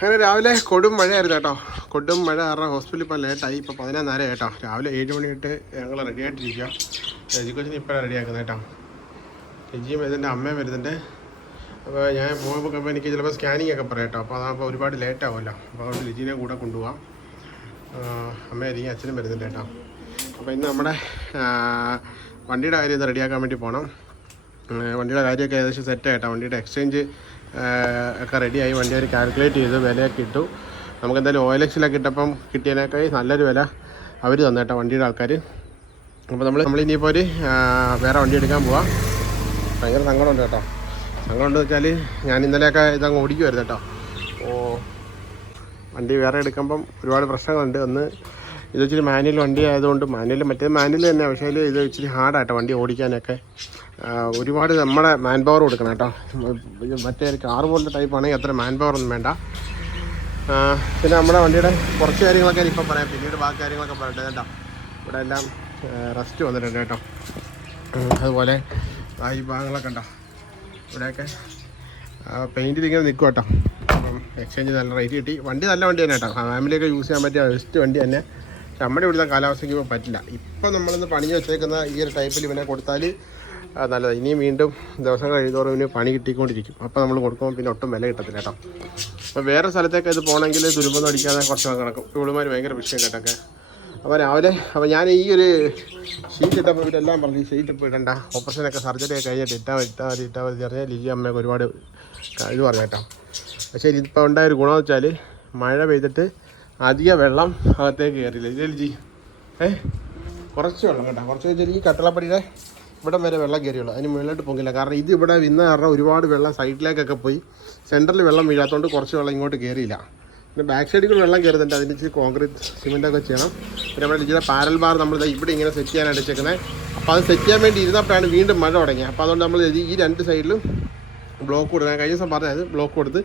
അങ്ങനെ രാവിലെ കൊടും മഴയായിരുന്നു കേട്ടോ. കൊടും മഴ കാരണം ഹോസ്പിറ്റലിൽ ഇപ്പോൾ ലേറ്റായി. ഇപ്പോൾ 11:30 കേട്ടോ. രാവിലെ 7 മണി തൊട്ട് ഞങ്ങൾ റെഡി ആയിട്ടിരിക്കുക. രജിക്കൊച്ചിന് ഇപ്പോഴാണ് റെഡിയാക്കുന്നത് കേട്ടോ. രജിയും വരുന്നുണ്ട്, അമ്മയും വരുന്നുണ്ട്. അപ്പോൾ ഞാൻ പോകുമ്പോൾ എനിക്ക് ചിലപ്പോൾ സ്കാനിങ് ഒക്കെ പറയാം കേട്ടോ. അപ്പോൾ അതാകുമ്പോൾ ഒരുപാട് ലേറ്റ് ആവുമല്ലോ. അപ്പോൾ അതുകൊണ്ട് രജിനെ കൂടെ കൊണ്ടുപോകാം. അമ്മയായിരിക്കും, അച്ഛനും വരുന്നുണ്ട് കേട്ടോ. അപ്പോൾ ഇന്ന് നമ്മുടെ വണ്ടിയുടെ കാര്യം ഇത് റെഡിയാക്കാൻ വേണ്ടി പോകണം. വണ്ടിയുടെ കാര്യമൊക്കെ ഏകദേശം സെറ്റായിട്ടോ. വണ്ടിയുടെ എക്സ്ചേഞ്ച് ഒക്കെ റെഡിയായി. വണ്ടി അവർ കാൽക്കുലേറ്റ് ചെയ്ത് വിലയൊക്കെ ഇട്ടു. നമുക്ക് എന്തായാലും OLX-ലൊക്കെ ഇട്ടപ്പം കിട്ടിയതിനേക്കാൾ നല്ലൊരു വില അവർ തന്നേട്ടോ വണ്ടിയുടെ ആൾക്കാർ. അപ്പോൾ നമ്മളിനിയിപ്പോൾ ഒരു വേറെ വണ്ടി എടുക്കാൻ പോവാം. ഭയങ്കര സങ്കടമുണ്ട് കേട്ടോ. സങ്കടമുണ്ടെന്ന് വെച്ചാൽ ഞാൻ ഇന്നലെയൊക്കെ ഇതങ്ങ് ഓടിക്കുമായിരുന്നു കേട്ടോ. വണ്ടി വേറെ എടുക്കുമ്പം ഒരുപാട് പ്രശ്നങ്ങളുണ്ട്. ഒന്ന് ഇത് ഇച്ചിരി മാനുവൽ വണ്ടി ആയതുകൊണ്ട്, മറ്റേത് മാനുവൽ തന്നെ, പക്ഷേ ഇത് ഇച്ചിരി ഹാർഡായിട്ടോ വണ്ടി ഓടിക്കാനൊക്കെ. ഒരുപാട് നമ്മുടെ മാൻ പവർ കൊടുക്കണം കേട്ടോ. മറ്റേ കാർ പോലത്തെ ടൈപ്പ് ആണെങ്കിൽ അത്ര മാൻ പവർ ഒന്നും വേണ്ട. പിന്നെ നമ്മുടെ വണ്ടിയുടെ കുറച്ച് കാര്യങ്ങളൊക്കെ ഇപ്പോൾ പറയാം, പിന്നീട് ബാക്കി കാര്യങ്ങളൊക്കെ പറയട്ടെ കേട്ടോ. ഇവിടെ എല്ലാം റസ്റ്റ് വന്നിട്ടുണ്ട് കേട്ടോ. അതുപോലെ ഈ ഭാഗങ്ങളൊക്കെ ഉണ്ടോ, ഇവിടെയൊക്കെ പെയിൻറ്റിൽ ഇങ്ങനെ നിൽക്കും കേട്ടോ. അപ്പം എക്സ്ചേഞ്ച് നല്ല റേറ്റ് കിട്ടി. വണ്ടി നല്ല വണ്ടി തന്നെ കേട്ടോ. ഫാമിലിയൊക്കെ യൂസ് ചെയ്യാൻ പറ്റിയ ബെസ്റ്റ് വണ്ടി തന്നെ. പക്ഷെ നമ്മുടെ ഇവിടുത്തെ കാലാവസ്ഥയ്ക്ക് ഇപ്പോൾ പറ്റില്ല. ഇപ്പം നമ്മളിന്ന് പണിഞ്ഞ് വെച്ചേക്കുന്ന ഈ ഒരു ടൈപ്പിൽ ഇവനെ കൊടുത്താൽ നല്ലത്. ഇനിയും വീണ്ടും ദിവസങ്ങൾ കഴിയുന്നതോറും ഇവന് പണി കിട്ടിക്കൊണ്ടിരിക്കും. അപ്പോൾ നമ്മൾ കൊടുക്കുമ്പോൾ പിന്നെ ഒട്ടും വില കിട്ടത്തില്ല കേട്ടോ. അപ്പോൾ വേറെ സ്ഥലത്തേക്ക് ഇത് പോകണമെങ്കിൽ തുരുമ്പൊന്നും അടിക്കാതെ കുറച്ച് നടക്കും. ഇവിടുമാർ ഭയങ്കര വിഷയം കേട്ടൊക്കെ. അപ്പോൾ രാവിലെ ഞാൻ ഈ ഒരു ഷീറ്റ് ഇട്ടപ്പോൾ ഇവരെല്ലാം പറഞ്ഞു ഷീറ്റ് ഇപ്പോൾ ഇടണ്ട, ഓപ്പറേഷനൊക്കെ സർജറി കഴിഞ്ഞിട്ട് ഇട്ടാൽ മതി പറഞ്ഞാൽ ലിജി അമ്മയൊക്കെ ഒരുപാട് ഇത് പറഞ്ഞു കേട്ടോ. പക്ഷേ ഇതിപ്പോൾ ഉണ്ടായൊരു ഗുണമെന്ന് വെച്ചാൽ മഴ പെയ്തിട്ട് അധികം വെള്ളം അകത്തേക്ക് കയറിയില്ല. ഇതേ ലിജി കുറച്ച് വെള്ളം കേട്ടോ. കുറച്ച് വെച്ചാൽ ഈ കട്ടളപ്പടിയുടെ ഇവിടം വരെ വെള്ളം കയറിയുള്ളൂ, അതിന് മുകളിലോട്ട് പൊങ്ങില്ല. കാരണം ഇത് ഇവിടെ വിന്ന കാരണം ഒരുപാട് വെള്ളം സൈഡിലേക്കൊക്കെ പോയി. സെൻറ്ററിൽ വെള്ളം വീഴാത്തതുകൊണ്ട് കുറച്ച് വെള്ളം ഇങ്ങോട്ട് കയറിയില്ല. പിന്നെ ബാക്ക് സൈഡിൽ കൂടെ വെള്ളം കയറുന്നുണ്ട്. അതിന് ഇച്ചിരി കോൺക്രീറ്റ് സിമെൻറ്റൊക്കെ ചെയ്യണം. പിന്നെ നമ്മുടെ ലിജിയുടെ പാരൽ ബാർ നമ്മൾ ഇവിടെ ഇങ്ങനെ സെറ്റ് ചെയ്യാനായിട്ട് വെച്ചേക്കുന്നത്. അപ്പോൾ അത് സെറ്റ് ചെയ്യാൻ വേണ്ടി ഇരുന്നപ്പോഴാണ് വീണ്ടും മഴ തുടങ്ങിയത്. അപ്പോൾ അതുകൊണ്ട് നമ്മൾ ഈ രണ്ട് സൈഡിലും ബ്ലോക്ക് കൊടുക്കാൻ കഴിഞ്ഞ ദിവസം പറഞ്ഞത് ബ്ലോക്ക് കൊടുത്ത്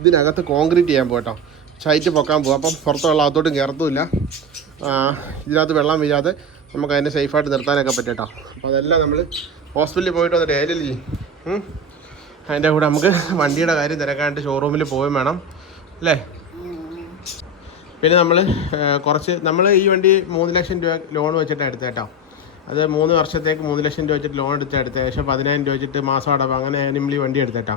ഇതിനകത്ത് കോൺക്രീറ്റ് ചെയ്യാൻ പോകട്ടോ. ഷൈറ്റ് പൊക്കാൻ പോകും. അപ്പം പുറത്ത് വെള്ളം അകത്തോട്ടും കയറത്തുമില്ല. ഇതിനകത്ത് വെള്ളം വീഴാതെ നമുക്ക് അതിനെ സേഫായിട്ട് നിർത്താനൊക്കെ പറ്റും കേട്ടോ. അപ്പോൾ അതെല്ലാം നമ്മൾ ഹോസ്പിറ്റലിൽ പോയിട്ട് വന്നിട്ട് ഏരിയയിൽ ചെയ്യും. അതിൻ്റെ കൂടെ നമുക്ക് വണ്ടിയുടെ കാര്യം തിരക്കാനായിട്ട് ഷോറൂമിൽ പോവുകയും വേണം അല്ലേ. പിന്നെ നമ്മൾ ഈ വണ്ടി 3 ലക്ഷം രൂപ ലോൺ വെച്ചിട്ടാണ് എടുത്തത് കേട്ടോ. അത് 3 വർഷത്തേക്ക് 3 ലക്ഷം രൂപ വെച്ചിട്ട് ലോൺ എടുത്തത്. ഏകദേശം 10,000 രൂപ വെച്ചിട്ട് മാസം അടവ്, അങ്ങനെ നമ്മൾ ഈ വണ്ടി എടുത്തേട്ടോ.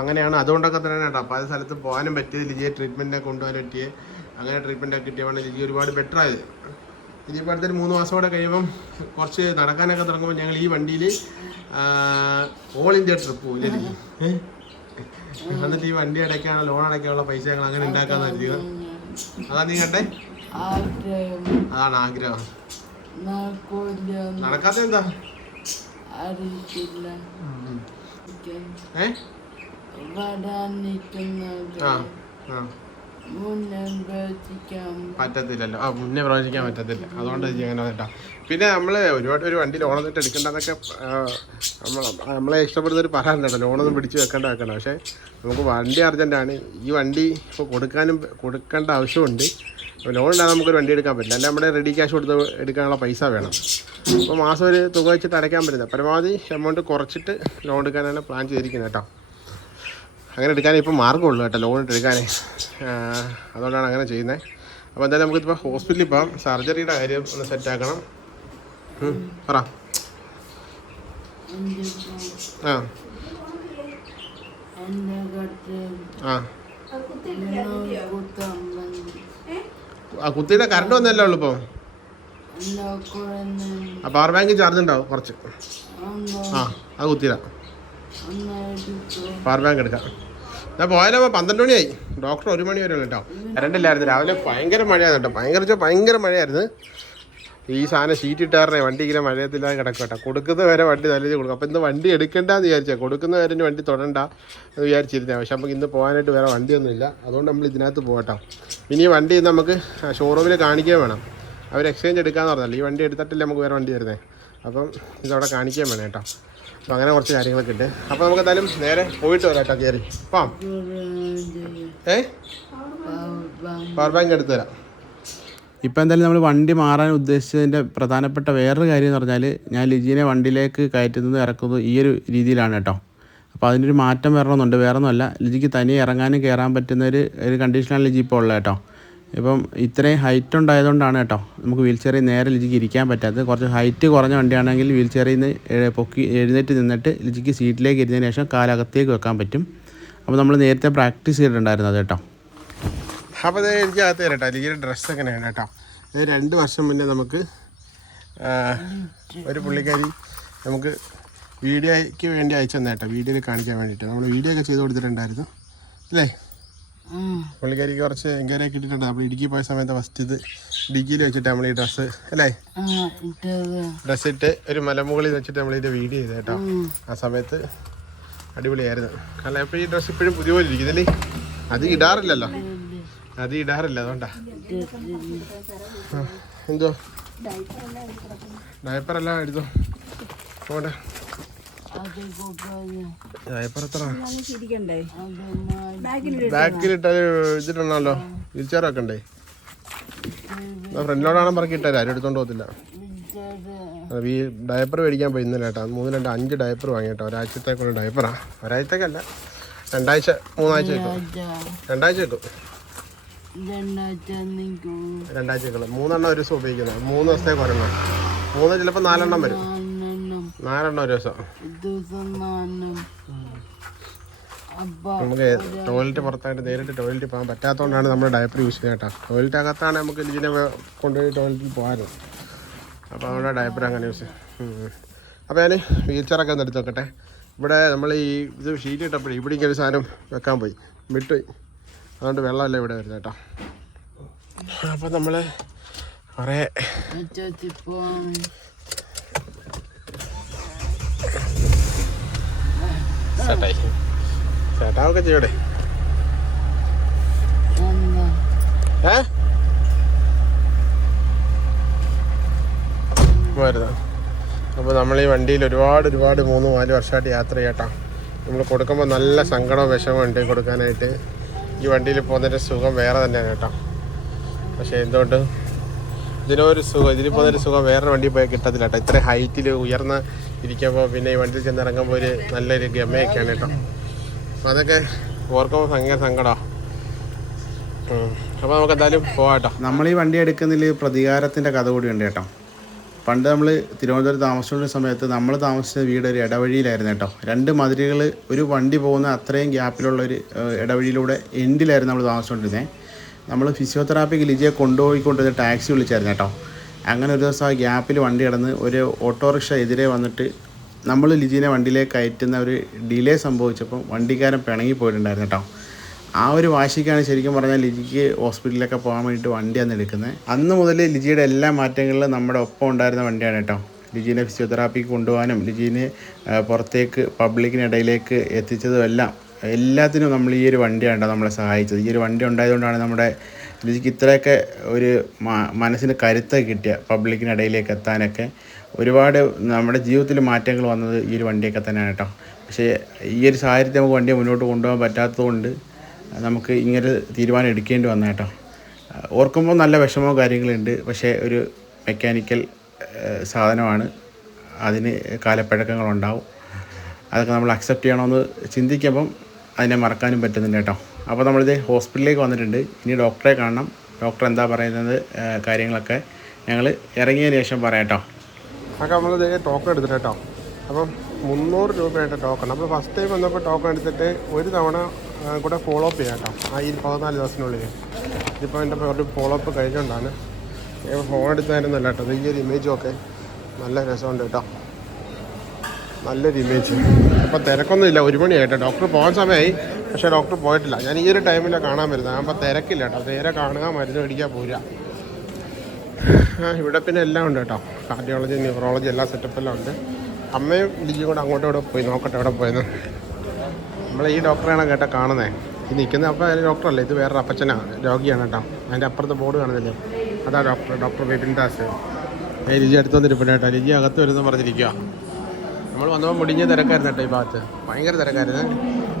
അങ്ങനെയാണ്, അതുകൊണ്ടൊക്കെ തന്നെ കേട്ടോ പല സ്ഥലത്ത് പോകാനും പറ്റിയത്. ലിജിയെ ട്രീറ്റ്മെൻറ്റൊക്കെ കൊണ്ടുപോകാൻ പറ്റിയത്. അങ്ങനെ ട്രീറ്റ്മെൻറ്റൊക്കെ കിട്ടിയതാണ് ലിജി ഒരുപാട് ബെറ്റർ ആയത്. ഇനിയിപ്പോൾ അടുത്തൊരു 3 മാസം കൂടെ കഴിയുമ്പം കുറച്ച് നടക്കാനൊക്കെ തുടങ്ങുമ്പോൾ ഞങ്ങൾ ഈ വണ്ടിയിൽ ഓൾ ഇന്ത്യ ട്രിപ്പ് പോകില്ല ലിജി. എന്നിട്ട് ഈ വണ്ടി അടയ്ക്കാനുള്ള ലോൺ അടയ്ക്കാനുള്ള പൈസ ഞങ്ങൾ അങ്ങനെ ഉണ്ടാക്കാന്ന് കരുതിയത്. അതാ നീ കണ്ടേ, അതാണ് ആഗ്രഹം. നടക്കാത്ത എന്താ പറ്റത്തില്ലല്ലോ. മുന്നേ പ്രവചിക്കാൻ പറ്റത്തില്ല. അതുകൊണ്ട് അങ്ങനെ കേട്ടോ. പിന്നെ നമ്മൾ ഒരു വണ്ടി ലോണൊന്നിട്ട് എടുക്കേണ്ടതൊക്കെ നമ്മളെ ഇഷ്ടപ്പെടുന്നവർ പറയാറുണ്ടോ, ലോണൊന്നും പിടിച്ച് വെക്കേണ്ട. പക്ഷേ നമുക്ക് വണ്ടി അർജൻറ്റാണ്. ഈ വണ്ടി ഇപ്പോൾ കൊടുക്കേണ്ട ആവശ്യമുണ്ട്. ലോൺ ഇല്ലാതെ നമുക്കൊരു വണ്ടി എടുക്കാൻ പറ്റില്ല. അല്ല, നമ്മുടെ റെഡി ക്യാഷ് കൊടുത്ത് എടുക്കാനുള്ള പൈസ വേണം. അപ്പോൾ മാസം ഒരു തുക വെച്ചിട്ട് അടയ്ക്കാൻ പറ്റുന്നത്. പരമാവധി എമൗണ്ട് കുറച്ചിട്ട് ലോൺ എടുക്കാനാണ് പ്ലാൻ ചെയ്തിരിക്കുന്നത് കേട്ടോ. അങ്ങനെ എടുക്കാനേ ഇപ്പോൾ മാർഗ്ഗമുള്ളൂ കേട്ടോ, ലോൺ എടുക്കാനേ. അതുകൊണ്ടാണ് അങ്ങനെ ചെയ്യുന്നത്. അപ്പോൾ എന്തായാലും നമുക്കിപ്പോൾ ഹോസ്പിറ്റലിൽ പോകാം. സർജറിയുടെ കാര്യം ഒന്ന് സെറ്റാക്കണം. പറ. കുത്തിയുടെ കറണ്ട് വന്നല്ലേ ഉള്ളൂ ഇപ്പോൾ. പവർ ബാങ്ക് ചാർജ് ഉണ്ടാവും കുറച്ച്. അത് കുത്തിയില്ല, പവർ ബാങ്ക് എടുക്കാം. ഞാൻ പോയാലോ 12 മണിയായി. ഡോക്ടർ 1 മണി വരെ കേട്ടോ. കറണ്ടില്ലായിരുന്നു. രാവിലെ ഭയങ്കര മഴയായിരുന്നു കേട്ടോ. ഭയങ്കര മഴയായിരുന്നു. ഈ സാധനം ഷീറ്റ് ഇട്ടാറേ വണ്ടി ഇങ്ങനെ മഴയത്തില്ലാതെ കിടക്കും കേട്ടോ. കൊടുക്കുന്ന വരെ വണ്ടി നല്ല കൊടുക്കും. അപ്പോൾ ഇന്ന് വണ്ടി എടുക്കണ്ടെന്ന് വിചാരിച്ചാൽ, കൊടുക്കുന്ന വരെ വണ്ടി തൊടണ്ട എന്ന് വിചാരിച്ചിരുന്നത്. പക്ഷെ നമുക്ക് ഇന്ന് പോകാനായിട്ട് വേറെ വണ്ടിയൊന്നുമില്ല. അതുകൊണ്ട് നമ്മൾ ഇതിനകത്ത് പോകട്ടോ. ഇനി വണ്ടി നമുക്ക് ഷോറൂമിൽ കാണിക്കുകയും വേണം. അവർ എക്സ്ചേഞ്ച് എടുക്കാമെന്ന് പറഞ്ഞല്ലോ. ഈ വണ്ടി എടുത്തിട്ടില്ല നമുക്ക് വേറെ വണ്ടി തരുന്നത്. അപ്പം ഇതവിടെ കാണിക്കുകയും വേണം കേട്ടോ. അപ്പോൾ അങ്ങനെ കുറച്ച് കാര്യങ്ങളൊക്കെ ഉണ്ട്. അപ്പോൾ നമുക്ക് എന്തായാലും നേരെ പോയിട്ട് വരാം കേട്ടോ. കയറി പാം. പവർ ബാങ്ക് എടുത്തു തരാം. ഇപ്പോൾ എന്തായാലും നമ്മൾ വണ്ടി മാറാൻ ഉദ്ദേശിച്ചതിൻ്റെ പ്രധാനപ്പെട്ട വേറൊരു കാര്യം എന്ന് പറഞ്ഞാൽ, ഞാൻ ലിജീനെ വണ്ടിയിലേക്ക് കയറ്റുന്നത് ഇറക്കുന്നത് ഈ ഒരു രീതിയിലാണ് കേട്ടോ. അപ്പോൾ അതിനൊരു മാറ്റം വരണമെന്നുണ്ട്. വേറെ ഒന്നുമല്ല, ലിജിക്ക് തനിയെ ഇറങ്ങാനും കയറാൻ പറ്റുന്ന ഒരു കണ്ടീഷനാണ് ലിജി ഇപ്പോൾ ഉള്ളത് കേട്ടോ. ഇപ്പം ഇത്രയും ഹൈറ്റ് ഉണ്ടായതുകൊണ്ടാണ് കേട്ടോ നമുക്ക് വീൽ ചെയറിൽ നേരെ ലിജിക്ക് ഇരിക്കാൻ പറ്റാത്തത്. കുറച്ച് ഹൈറ്റ് കുറഞ്ഞ വണ്ടിയാണെങ്കിൽ വീൽ ചെയറിൽ നിന്ന് പൊക്കി എഴുന്നേറ്റ് നിന്നിട്ട് ലിജിക്ക് സീറ്റിലേക്ക് ഇരുന്നതിന് ശേഷം കാലകത്തേക്ക് വെക്കാൻ പറ്റും. അപ്പോൾ നമ്മൾ നേരത്തെ പ്രാക്ടീസ് ചെയ്തിട്ടുണ്ടായിരുന്നത് കേട്ടോ. അപ്പോൾ അത് എനിക്ക് അകത്ത് തരട്ടോ. ലിജിയുടെ ഡ്രസ്സ് എങ്ങനെയാണ് കേട്ടോ. 2 വർഷം മുന്നേ നമുക്ക് ഒരു പുള്ളിക്കാരി നമുക്ക് വീഡിയോയ്ക്ക് വേണ്ടി അയച്ചു തന്നെ കേട്ടോ, വീഡിയോയിൽ കാണിക്കാൻ വേണ്ടിയിട്ട് നമ്മൾ വീഡിയോ ഒക്കെ ചെയ്ത് കൊടുത്തിട്ടുണ്ടായിരുന്നു അല്ലേ. പുള്ളിക്കാരിക്ക് കുറച്ച് എൻക്വയറിയൊക്കെ ഇട്ടിട്ടുണ്ട്. നമ്മൾ ഇടുക്കി പോയ സമയത്ത് ഫസ്റ്റ് ഇത് ഇടുക്കിയിൽ വെച്ചിട്ട് നമ്മൾ ഈ ഡ്രസ്സ് അല്ലേ ഡ്രസ്സ് ഇട്ട് ഒരു മലമുകളിൽ വെച്ചിട്ട് നമ്മൾ ഇതിൻ്റെ വീഡിയോ ചെയ്ത് കേട്ടോ. ആ സമയത്ത് അടിപൊളിയായിരുന്നു. കാരണം ഇപ്പോൾ ഈ ഡ്രസ്സ് ഇപ്പോഴും പുതിയ പോലെ ഇരിക്കും ഇതല്ലേ, അത് ഇടാറില്ലല്ലോ, അത് ഇടാറില്ല, അതുകൊണ്ടാ. എന്തോ ഡയപ്പറെല്ലാം എടുത്തോ പോട്ടെ. ഡയപ്പർ എത്ര ബാക്കിലിട്ട് ഇതിട്ടുണ്ടല്ലോ, വീൽചെയറൊക്കെ ഉണ്ടേ. ഫ്രണ്ടിലോടാണ് പറക്കിയിട്ടാലും ആരും എടുത്തോണ്ട് പോകത്തില്ല. ഈ ഡയപ്പർ മേടിക്കാൻ പോയി ഇന്നലെ കേട്ടോ. 3 2 5 ഡയപ്പർ വാങ്ങി കേട്ടോ. ഒരാഴ്ചത്തേക്കുള്ള ഡയപ്പറാ. ഒരാഴ്ചത്തേക്കല്ല, 2 ആഴ്ച 3 ആഴ്ച വെക്കും. 2 ആഴ്ച വെക്കും. 2 ആഴ്ചക്കുള്ള 3 എണ്ണം ഒരു ദിവസം ഉപയോഗിക്കുന്നത്. 3 ദിവസത്തേക്ക് ഒരെണ്ണം, 3 ചിലപ്പോൾ 4 എണ്ണം വരും. 4 എണ്ണം ഒരു ദിവസം. നമുക്ക് ടോയ്ലറ്റ് പുറത്തായിട്ട് നേരിട്ട് ടോയ്ലറ്റിൽ പോകാൻ പറ്റാത്തതുകൊണ്ടാണ് നമ്മൾ ഡയപ്പർ യൂസ് ചെയ്യുന്നത് കേട്ടോ. ടോയ്ലറ്റ് അകത്താണ് നമുക്ക് ലിജിനെ കൊണ്ടുപോയി ടോയ്ലറ്റിൽ പോകാനും. അപ്പോൾ നമ്മുടെ ഡയപ്പർ അങ്ങനെ യൂസ് ചെയ്യും. അപ്പോൾ ഞാൻ വീൽ ചെയറൊക്കെ ഒന്ന് എടുത്ത് വെക്കട്ടെ. ഇവിടെ നമ്മൾ ഈ ഇത് ഷീറ്റ് ഇട്ടപ്പോഴേ ഇവിടെ ഇങ്ങനെ ഒരു സാധനം വെക്കാൻ പോയി, വിട്ടുപോയി. അതുകൊണ്ട് വെള്ളമല്ല ഇവിടെ വരുന്നത് കേട്ടോ. അപ്പോൾ നമ്മൾ കുറേ ചേട്ടാവൊക്കെ ചെയ്യടെ വരുന്നത്. അപ്പോൾ നമ്മൾ ഈ വണ്ടിയിൽ ഒരുപാട് 3-4 വർഷമായിട്ട് യാത്ര ചെയ്യട്ടോ. നമ്മൾ കൊടുക്കുമ്പോൾ നല്ല സങ്കടവും വിഷമവും ഉണ്ട് കൊടുക്കാനായിട്ട്. ഈ വണ്ടിയിൽ പോകുന്നതിൻ്റെ സുഖം വേറെ തന്നെയാണ് കേട്ടോ. പക്ഷേ എന്തുകൊണ്ട് ഇതിനൊരു സുഖം, ഇതിൽ പോകുന്നൊരു സുഖം വേറെ വണ്ടി പോയി കിട്ടത്തില്ല കേട്ടോ. ഇത്ര ഹൈറ്റിൽ ഉയർന്ന് ഇരിക്കുമ്പോൾ പിന്നെ ഈ വണ്ടിയിൽ ചെന്ന് ഇറങ്ങുമ്പോൾ ഒരു നല്ലൊരു ഗമയൊക്കെയാണ് കേട്ടോ. അപ്പോൾ അതൊക്കെ ഓർക്കുമ്പോൾ ഭയങ്കര സങ്കടമാണ്. അപ്പോൾ നമുക്ക് എന്തായാലും പോകാട്ടോ. നമ്മൾ ഈ വണ്ടി എടുക്കുന്നതിൽ പ്രതികാരത്തിൻ്റെ കഥ കൂടിയുണ്ട് കേട്ടോ. പണ്ട് നമ്മൾ തിരുവനന്തപുരത്ത് താമസിച്ചുകൊണ്ടിരുന്ന സമയത്ത് നമ്മൾ താമസിച്ച വീട് ഒരു ഇടവഴിയിലായിരുന്നു കേട്ടോ. 2 മതിലുകൾ ഒരു വണ്ടി പോകുന്ന അത്രയും ഗ്യാപ്പിലുള്ളൊരു ഇടവഴിയിലൂടെ എൻഡിലായിരുന്നു നമ്മൾ താമസിച്ചുകൊണ്ടിരുന്നത്. നമ്മൾ ഫിസിയോതെറാപ്പിക്ക് ലിജിയെ കൊണ്ടുപോയിക്കൊണ്ടിരുന്ന ടാക്സി വിളിച്ചായിരുന്നു കേട്ടോ. അങ്ങനെ ഒരു ദിവസം ആ ഗ്യാപ്പിൽ വണ്ടി കിടന്ന് ഒരു ഓട്ടോറിക്ഷ എതിരെ വന്നിട്ട് നമ്മൾ ലിജിനെ വണ്ടിയിലേക്ക് കയറ്റുന്ന ഒരു ഡിലേ സംഭവിച്ചപ്പം വണ്ടിക്കാരൻ പിണങ്ങിപ്പോയിട്ടുണ്ടായിരുന്നു കേട്ടോ. ആ ഒരു വാശിക്കാണ് ശരിക്കും പറഞ്ഞാൽ ലിജിക്ക് ഹോസ്പിറ്റലിലൊക്കെ പോകാൻ വേണ്ടിയിട്ട് വണ്ടിയാണ് എടുക്കുന്നത്. അന്ന് മുതൽ ലിജിയുടെ എല്ലാ മാറ്റങ്ങളിലും നമ്മുടെ ഒപ്പം ഉണ്ടായിരുന്ന വണ്ടിയാണ് കേട്ടോ. ലിജീനെ ഫിസിയോതെറാപ്പിക്ക് കൊണ്ടുപോകാനും ലിജീനെ പുറത്തേക്ക് പബ്ലിക്കിനിടയിലേക്ക് എത്തിച്ചതും എല്ലാത്തിനും നമ്മൾ ഈ ഒരു വണ്ടിയാണ് കേട്ടോ നമ്മളെ സഹായിച്ചത്. ഈ ഒരു വണ്ടി ഉണ്ടായതുകൊണ്ടാണ് നമ്മുടെ ലിജിക്ക് ഇത്രയൊക്കെ ഒരു മനസ്സിന് കരുത്തൊക്കെ കിട്ടിയ പബ്ലിക്കിനിടയിലേക്ക് എത്താനൊക്കെ ഒരുപാട് നമ്മുടെ ജീവിതത്തിൽ മാറ്റങ്ങൾ വന്നത് ഈ ഒരു വണ്ടിയൊക്കെ തന്നെയാണ് കേട്ടോ. പക്ഷേ ഈ ഒരു സാഹചര്യത്തിൽ നമുക്ക് വണ്ടിയെ മുന്നോട്ട് കൊണ്ടുപോകാൻ പറ്റാത്തതുകൊണ്ട് നമുക്ക് ഇങ്ങനെ തീരുമാനം എടുക്കേണ്ടി വന്ന കേട്ടോ. ഓർക്കുമ്പോൾ നല്ല വിഷമവും കാര്യങ്ങളുണ്ട്. പക്ഷേ ഒരു മെക്കാനിക്കൽ സാധനമാണ്, അതിന് കാലപ്പഴക്കങ്ങളുണ്ടാവും. അതൊക്കെ നമ്മൾ അക്സെപ്റ്റ് ചെയ്യണമെന്ന് ചിന്തിക്കുമ്പം അതിനെ മറക്കാനും പറ്റുന്നുണ്ട് കേട്ടോ. അപ്പോൾ നമ്മളിത് ഹോസ്പിറ്റലിലേക്ക് വന്നിട്ടുണ്ട്. ഇനി ഡോക്ടറെ കാണണം. ഡോക്ടർ എന്താ പറയുന്നത് കാര്യങ്ങളൊക്കെ ഞങ്ങൾ ഇറങ്ങിയതിന് ശേഷം പറയാം കേട്ടോ. അപ്പോൾ നമ്മളിത് ടോക്കൺ എടുത്തിട്ട് കേട്ടോ. അപ്പം 300 രൂപയായിട്ട് ടോക്കൺ. അപ്പോൾ ഫസ്റ്റ് ടൈം വന്നപ്പോൾ ടോക്കൺ എടുത്തിട്ട് ഒരു തവണ കൂടെ ഫോളോ അപ്പ് ചെയ്യാം കേട്ടോ. ഈ 14 ദിവസത്തിനുള്ളിൽ. ഇതിപ്പോൾ എൻ്റെ ഒരു ഫോളോ അപ്പ് കഴിഞ്ഞുകൊണ്ടാണ് ഫോൺ എടുത്തായിരുന്നല്ല കേട്ടോ. ഈ ഒരു ഇമേജും ഒക്കെ നല്ല രസമുണ്ട് കേട്ടോ, നല്ലൊരു ഇമേജ്. അപ്പോൾ തിരക്കൊന്നുമില്ല, 1 മണിയായിട്ടോ. ഡോക്ടർ പോകാൻ സമയമായി, പക്ഷേ ഡോക്ടർ പോയിട്ടില്ല. ഞാൻ ഈ ഒരു ടൈമിലാണ് കാണാൻ വരുന്നത്. അപ്പോൾ തിരക്കില്ല കേട്ടോ. നേരെ കാണുക, മരുന്ന് മേടിക്കാൻ പോരുക. ഇവിടെ പിന്നെ എല്ലാം ഉണ്ട് കേട്ടോ. കാർഡിയോളജി, ന്യൂറോളജി എല്ലാ സെറ്റപ്പെല്ലാം ഉണ്ട്. അമ്മയും ലിജിയും കൂടെ അങ്ങോട്ടും ഇവിടെ പോയി നോക്കട്ടെ എവിടെ പോയെന്ന്. നമ്മളെ ഈ ഡോക്ടറാണ് കേട്ടോ കാണുന്നത്. ഈ നിൽക്കുന്നത് അപ്പോൾ ഡോക്ടറല്ലേ, ഇത് വേറൊരു അപ്പച്ചനാണ്, രോഗിയാണ് കേട്ടോ. അതിൻ്റെ അപ്പുറത്ത് ബോർഡ് കാണുന്നില്ലേ, അതാ ഡോക്ടർ ബിപിൻ ദാസ്. ലിജി അടുത്ത് വന്നിരിപ്പുണ്ട് കേട്ടോ. ലിജി അകത്ത് വരുമെന്ന് പറഞ്ഞിരിക്കുക. നമ്മൾ വന്നപ്പോൾ മുടിഞ്ഞ തിരക്കായിരുന്നു കേട്ടോ. ഈ ഭാഗത്ത് ഭയങ്കര തിരക്കായിരുന്നു.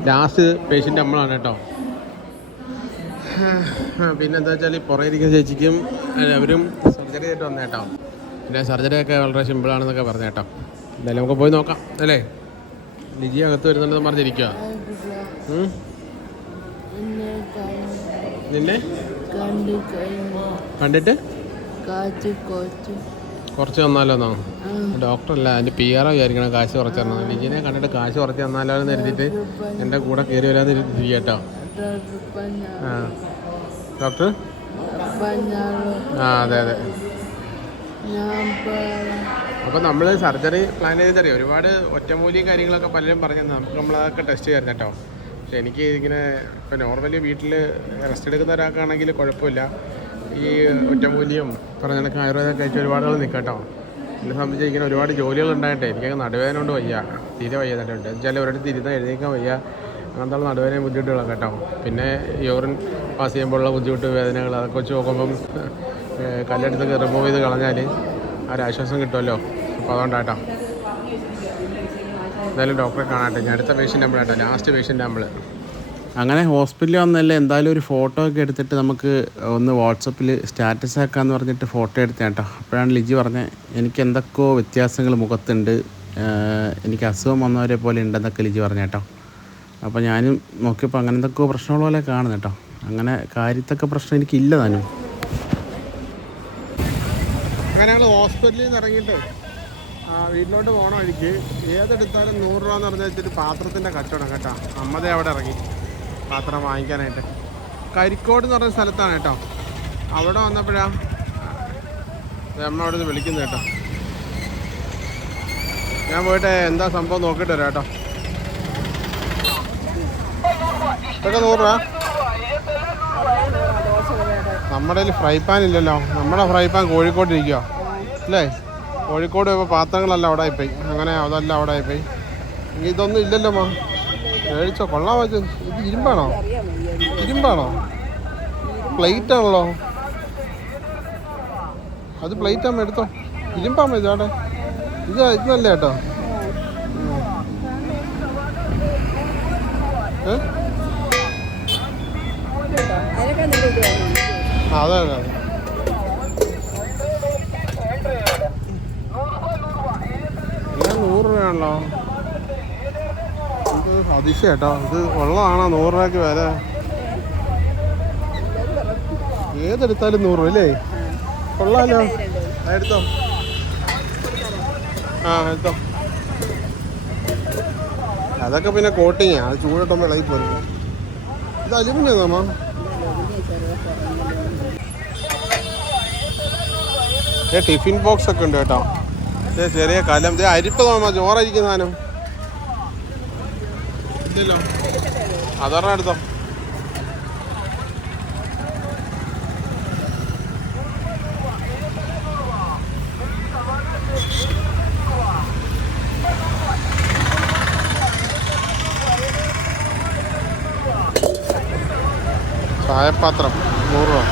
ലാസ്റ്റ് പേഷ്യൻ്റ് നമ്മളാണ് കേട്ടോ. പിന്നെ എന്താ വെച്ചാൽ ഈ പുറകെ ഇരിക്കുന്ന ചേച്ചിക്കും അവരും സർജറി ആയിട്ട് വന്നേ കേട്ടോ. പിന്നെ സർജറിയൊക്കെ വളരെ സിമ്പിളാണെന്നൊക്കെ പറഞ്ഞു കേട്ടോ. എന്തായാലും നമുക്ക് പോയി നോക്കാം അല്ലേ. ലിജി അകത്ത് വരുന്നുണ്ടെന്ന് പറഞ്ഞിരിക്കുക. നിന്നെ കണ്ടിട്ട് കുറച്ച് തന്നാലോന്നോ? ഡോക്ടറല്ല, അതിൻ്റെ PR വിചാരിക്കണം കാശ് കുറച്ച് തന്നോ. ലിജിനെ കണ്ടിട്ട് കാശ് കുറച്ച് തന്നാലോ എന്ന് കരുതിയിട്ട് എൻ്റെ കൂടെ കയറി വരാതെ കേട്ടോ. ആ ഡോക്ടർ, ആ അതെ അതെ. അപ്പോൾ നമ്മൾ സർജറി പ്ലാൻ ചെയ്തറിയാം. ഒരുപാട് ഒറ്റമൂലിയും കാര്യങ്ങളൊക്കെ പലരും പറഞ്ഞു നമുക്ക് നമ്മളതൊക്കെ ടെസ്റ്റ് ചെയ്യായിരുന്നു കേട്ടോ. പക്ഷെ എനിക്ക് ഇങ്ങനെ ഇപ്പോൾ നോർമലി വീട്ടിൽ റെസ്റ്റ് എടുക്കുന്ന ഒരാൾക്കാണെങ്കിൽ കുഴപ്പമില്ല. ഈ ഒറ്റമൂലിയും പറഞ്ഞ കണക്ക് ആയുർവേദം കഴിച്ച് ഒരുപാട് നാൾ നിൽക്കാം കേട്ടോ. എന്നെ സംബന്ധിച്ച് ഇങ്ങനെ ഒരുപാട് ജോലികളുണ്ടായിട്ടേ എനിക്കൊക്കെ നടുവേദന കൊണ്ട് വയ്യ, തീരെ വയ്യ തന്നെയുണ്ട്. എന്നുവെച്ചാൽ ഒരിടത്ത് ഇരുന്നാൽ എഴുന്നേക്കാൻ വയ്യ, അങ്ങനത്തെ നടുവേദനയും ബുദ്ധിമുട്ടുകളൊക്കെ കേട്ടോ. പിന്നെ യൂറിൻ പാസ് ചെയ്യുമ്പോഴുള്ള ബുദ്ധിമുട്ട് വേദനകൾ അതൊക്കെ വെച്ച് നോക്കുമ്പം കല്ലെടുത്തൊക്കെ റിമൂവ് ചെയ്ത് കളഞ്ഞാൽ ഒരാശ്വാസം കിട്ടുമല്ലോ. അപ്പോൾ അതുകൊണ്ടാട്ടോ. എന്തായാലും ഡോക്ടറെ കാണാട്ടെ. ഞാൻ അടുത്ത പേഷ്യൻ്റ് നമ്മളാട്ടോ, ലാസ്റ്റ് പേഷ്യൻ്റ് നമ്മൾ. അങ്ങനെ ഹോസ്പിറ്റലിൽ വന്നല്ലേ എന്തായാലും ഒരു ഫോട്ടോ ഒക്കെ എടുത്തിട്ട് നമുക്ക് ഒന്ന് വാട്സപ്പിൽ സ്റ്റാറ്റസ് ആക്കാമെന്ന് പറഞ്ഞിട്ട് ഫോട്ടോ എടുത്തേ കേട്ടോ. അപ്പോഴാണ് ലിജി പറഞ്ഞത് എനിക്ക് എന്തൊക്കെയോ വ്യത്യാസങ്ങൾ മുഖത്തുണ്ട്, എനിക്ക് അസുഖം വന്നവരെ പോലെ ഉണ്ടെന്നൊക്കെ ലിജി പറഞ്ഞു കേട്ടോ. അപ്പോൾ ഞാനും നോക്കിയപ്പോൾ അങ്ങനെ എന്തൊക്കെയോ പ്രശ്നമുള്ള പോലെ കാണുന്നു കേട്ടോ. അങ്ങനെ കാര്യത്തൊക്കെ പ്രശ്നം എനിക്കില്ല താനും. അങ്ങനെ ഞങ്ങൾ ഹോസ്പിറ്റലിൽ നിന്ന് ഇറങ്ങിയിട്ട് വീട്ടിലോട്ട് പോകണ വഴിക്ക് ഏതെടുത്താലും 100 രൂപ എന്ന് പറഞ്ഞാൽ ഇച്ചിരി പാത്രത്തിൻ്റെ കച്ചവടം കേട്ടോ. അമ്മതേ അവിടെ ഇറങ്ങി പാത്രം വാങ്ങിക്കാനായിട്ട്. കരിക്കോട് എന്ന് പറഞ്ഞ സ്ഥലത്താണ് കേട്ടോ. അവിടെ വന്നപ്പോഴാണ് അമ്മ അവിടെ നിന്ന് വിളിക്കുന്നത് കേട്ടോ. ഞാൻ പോയിട്ട് എന്താ സംഭവം നോക്കിയിട്ട് വരാം കേട്ടോ. ഇതൊക്കെ 100 രൂപ. നമ്മുടെ കയ്യിൽ ഫ്രൈ പാൻ ഇല്ലല്ലോ. നമ്മുടെ ഫ്രൈ പാൻ കോഴിക്കോട്ടിരിക്കുക അല്ലേ? കോഴിക്കോട് പോയപ്പോൾ പാത്രങ്ങളെല്ലാം അവിടെ ആയിപ്പോയി. അങ്ങനെ അതെല്ലാം അവിടെ ആയിപ്പോയി. ഇതൊന്നും ഇല്ലല്ലോ മാ, മേടിച്ചോ. കൊള്ളാൻ വെച്ച്. ഇത് ഇരുമ്പാണോ? ഇരുമ്പാണോ? പ്ലേറ്റ് ആണല്ലോ അത്. പ്ലേറ്റ് ആകുമ്പോൾ എടുത്തോ. ഇരുമ്പാകുമ്പോൾ ഇതാടെ ഇത് നല്ല കേട്ടോ. അതെ അതെ അതെ. എല്ലാം 100 രൂപയാണല്ലോ. ഇത് അതിശയം കേട്ടോ. ഇത് ഉള്ളതാണോ 100 രൂപയ്ക്ക് വില? ഏതെടുത്താലും 100 രൂപ അല്ലേ? കൊള്ളാമല്ലോ. എടുത്തോ. ആ എടുത്തോ. അതൊക്കെ പിന്നെ കോട്ടിങ്ങാ, അത് ചൂടിട്ടുമ്പോൾ ഇളകി പോലും. ഇത് അലുമിനിയം നമ്മ. ടിഫിൻ ബോക്സ് ഒക്കെ ഉണ്ട് കേട്ടോ. ചെറിയ കലം. അരിപ്പ് തോന്നാ ചോറരിക്കുന്ന സാധനം ഇല്ലല്ലോ. അതറിഞ്ഞ എടുത്തോ. ചായപാത്രം 100 രൂപ.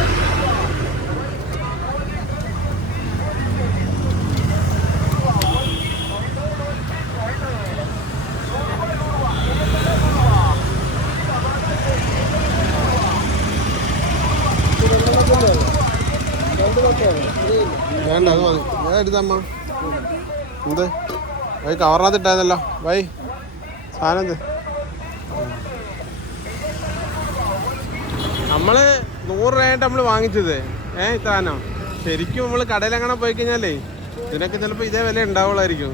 വേണ്ട അത് മതി. ഞാൻ എടുത്തമ്മ. എന്ത് വൈ കവറിനകത്തിട്ടായിരുന്നല്ലോ വൈ സാധനം. എന്ത് നമ്മൾ 100 രൂപയായിട്ട് നമ്മൾ വാങ്ങിച്ചത് സാധനം. ശരിക്കും നമ്മൾ കടയിലെങ്ങനെ പോയി കഴിഞ്ഞാലേ ഇതിനൊക്കെ ചിലപ്പോൾ ഇതേ വില ഉണ്ടാവുള്ളായിരിക്കും.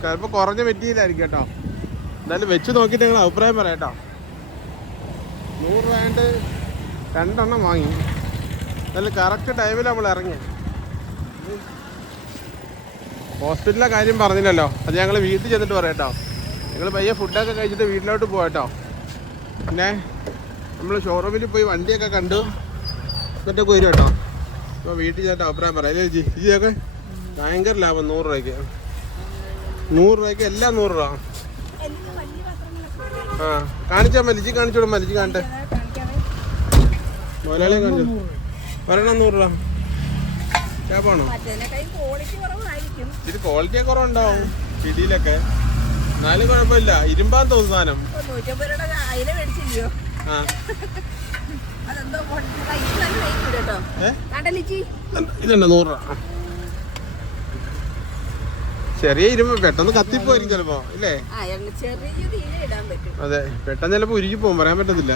ചിലപ്പോൾ കുറഞ്ഞ മെറ്റീരിയലായിരിക്കും കേട്ടോ. എന്തായാലും വെച്ച് നോക്കിയിട്ട് നിങ്ങൾ അഭിപ്രായം പറയാം കേട്ടോ. 100 രൂപയായിട്ട് 2 എണ്ണം വാങ്ങി. നല്ല കറക്റ്റ് ടൈമിൽ നമ്മൾ ഇറങ്ങി. ഹോസ്പിറ്റലിലെ കാര്യം പറഞ്ഞില്ലല്ലോ, അത് ഞങ്ങൾ വീട്ടിൽ ചെന്നിട്ട് പറയാം കേട്ടോ. ഞങ്ങൾ പയ്യെ ഫുഡൊക്കെ കഴിച്ചിട്ട് വീട്ടിലോട്ട് പോകാം കേട്ടോ. പിന്നെ നമ്മൾ ഷോറൂമിൽ പോയി വണ്ടിയൊക്കെ കണ്ടു മറ്റൊക്കെ വരും കേട്ടോ. അപ്പോൾ വീട്ടിൽ ചെന്നിട്ട് അഭിപ്രായം പറയാം അല്ലേ ചേച്ചി? ചേച്ചിയൊക്കെ ഭയങ്കര ലാഭം. 100 രൂപയ്ക്ക് 100 രൂപയ്ക്ക് എല്ലാം 100 രൂപ. ആ കാണിച്ചാൽ മതി. ചേച്ചി കാണിച്ചു വിടും. ചേച്ചി കാണട്ടെ. മലയാളിയെ കാണിച്ചു. ഒരെണ്ണം 100 രൂപ. ലാഭമാണോ? ഇത് ക്വാളിറ്റിയെ കുറവുണ്ടാവും പിടിയിലൊക്കെ, എന്നാലും കുഴപ്പമില്ല. ഇരുമ്പാൻ തോന്നുന്നു സാധനം. ഇതുണ്ട് 100 രൂപ. ചെറിയ ഇരുമ്പ് പെട്ടെന്ന് കത്തിപ്പോയിരിക്കും ചിലപ്പോ ഇല്ലേ? അതെ, പെട്ടെന്ന് ചിലപ്പോ ഉരുകി പോകും, പറയാൻ പറ്റത്തില്ല.